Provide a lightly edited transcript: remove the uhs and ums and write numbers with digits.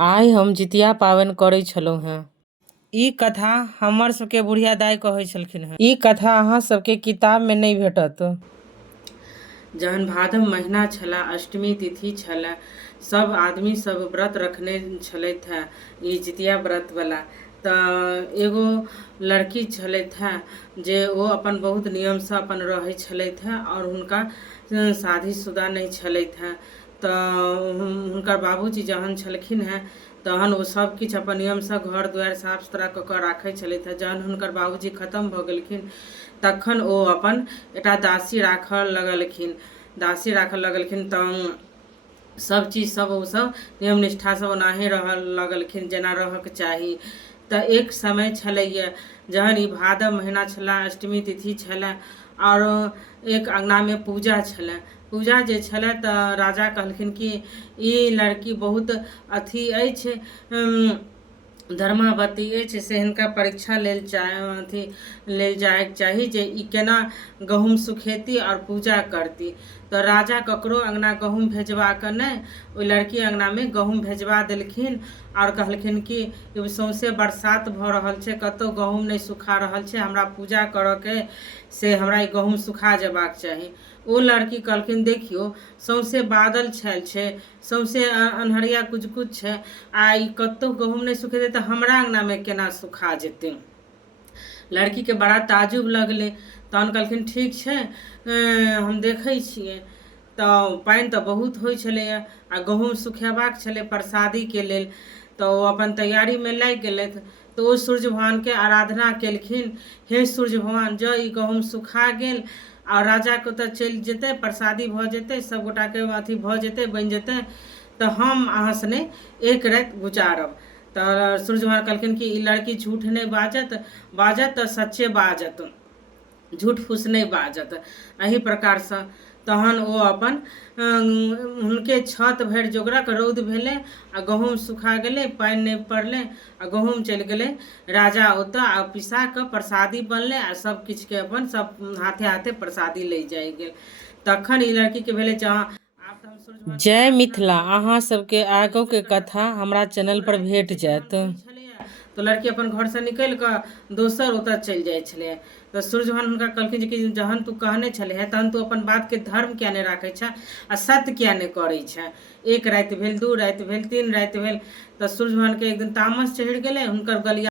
आइ हम जितिया पाबनि करै छलहुँ हेँ। ई कथा हमर सबके बुढ़िया दाइ कहै छलखिन हेँ। ई कथा अहाँ सबके किताबमे नहि भेटत। जहन भादव महीना छला, अष्टमी तिथि छला, सब आदमी सब व्रत रखने छलथि हेँ, ई जितिया व्रत वाला। तऽ एगो लड़की छलथि हेँ जे ओ अपन बहुत नियमसँ अपन रहै छलथि हेँ और हुनका शादीशुदा नहि छलथि हेँ। तऽ हुनकर बाबूजी जहन छलखिन हेँ तहन ओ सब किछु अपन नियमसँ घर दुआरि साफ सुथरा कऽ कऽ राखै छलथि हेँ। जहन हुनकर बाबूजी खत्म भऽ गेलखिन तखन ओ अपन एकटा दासी राखऽ लगलखिन। तऽ सब चीज सब ओसब नियम निष्ठासँ ओनाहे रहऽ लगलखिन जेना रहऽके चाही। तऽ एक समय छलैया जहन ई भादव महीना छला, अष्टमी तिथि छला और एक अंगनामे पूजा छलै। पूजा जे छलै तऽ राजा कहलखिन कि ई लड़की बहुत अथी अछि, धर्मावती अछि, से हिनका परीक्षा लेल जायके चाही जे ई केना गहूँम सुखेती और पूजा करती। तऽ राजा ककरो अंगना गहूँम भेजबाके नहि, ओहि लड़की अंगनामे गहूँम भेजबा देलखिन और कहलखिन कि सौंसे बरसात भऽ रहल छै, कतहु गहूँम नहि सुखा रहल छै, हमरा पूजा करऽके से हमरा ई गहूँम सुखा जेबाक चाही। ओ लड़की कहलखिन देखियौ सौंसे बादल छायल छै, सौंसे अन्हरिया कुछ कुछ छै, आ ई कतहु गहूँम नहि सुखेतै तऽ हमरा अंगनामे केना सुखा जेतै। लड़कीके बड़ा ताजुब लगलै। तहन कहलखिन ठीक छै, हम देखै छियै। तऽ पानि तऽ बहुत होइ छलैया आ गहूँम सुखेबाक छलै प्रसादीके लेल। तऽ ओ अपन तैयारीमे लागि गेलथि। तऽ ओ सूर्य भगवानके आराधना केलखिन, हे सूर्य भगवान जँ ई गहूँम सुखा गेल और राजाके ओतऽ चलि जेतै, प्रसादी भऽ जेतै, सबगोटाके अथी भऽ जेतै, बनि जेतै, तऽ हम अहाँ सने एक राति गुजारब। तऽ सूर्य भगवान कहलखिन कि ई लड़की झूठ नहि बाजत तऽ सच्चे बाजत, झूठ फूस नहि बाजत। एही प्रकारसँ तहन ओ अपन हुनके छत भरि जोगरक रौद भेलै आ गहूँम सुखा गेलै, पानि नहि पड़लै आ गहूँम चलि गेलै राजा ओतऽ आ पिसा कऽ प्रसादी बनलै आ सब किछुके अपन सब हाथे हाथे प्रसादी लै जाइ गेल। तखन ई लड़कीके भेलै जहाँ जय मिथिला। अहाँ सबके आगूके कथा हमरा चैनल पर भेट जायत। तो लड़की अपन घरसँ निकलि कऽ दोसर ओतऽ चलि जाइ छलै। तऽ सूर्य भगवान हुनका कहलखिन कि जहन तू कहने छले तहन तू अपन बातके धर्म किया नहि राखै छे आ सत्य किया नहि करै छे। एक राति भेल, दू राति भेल, तीन राति भेल, तऽ सूर्य भगवानके एक दिन तामस चढ़ि गेलै, हुनकर गलिया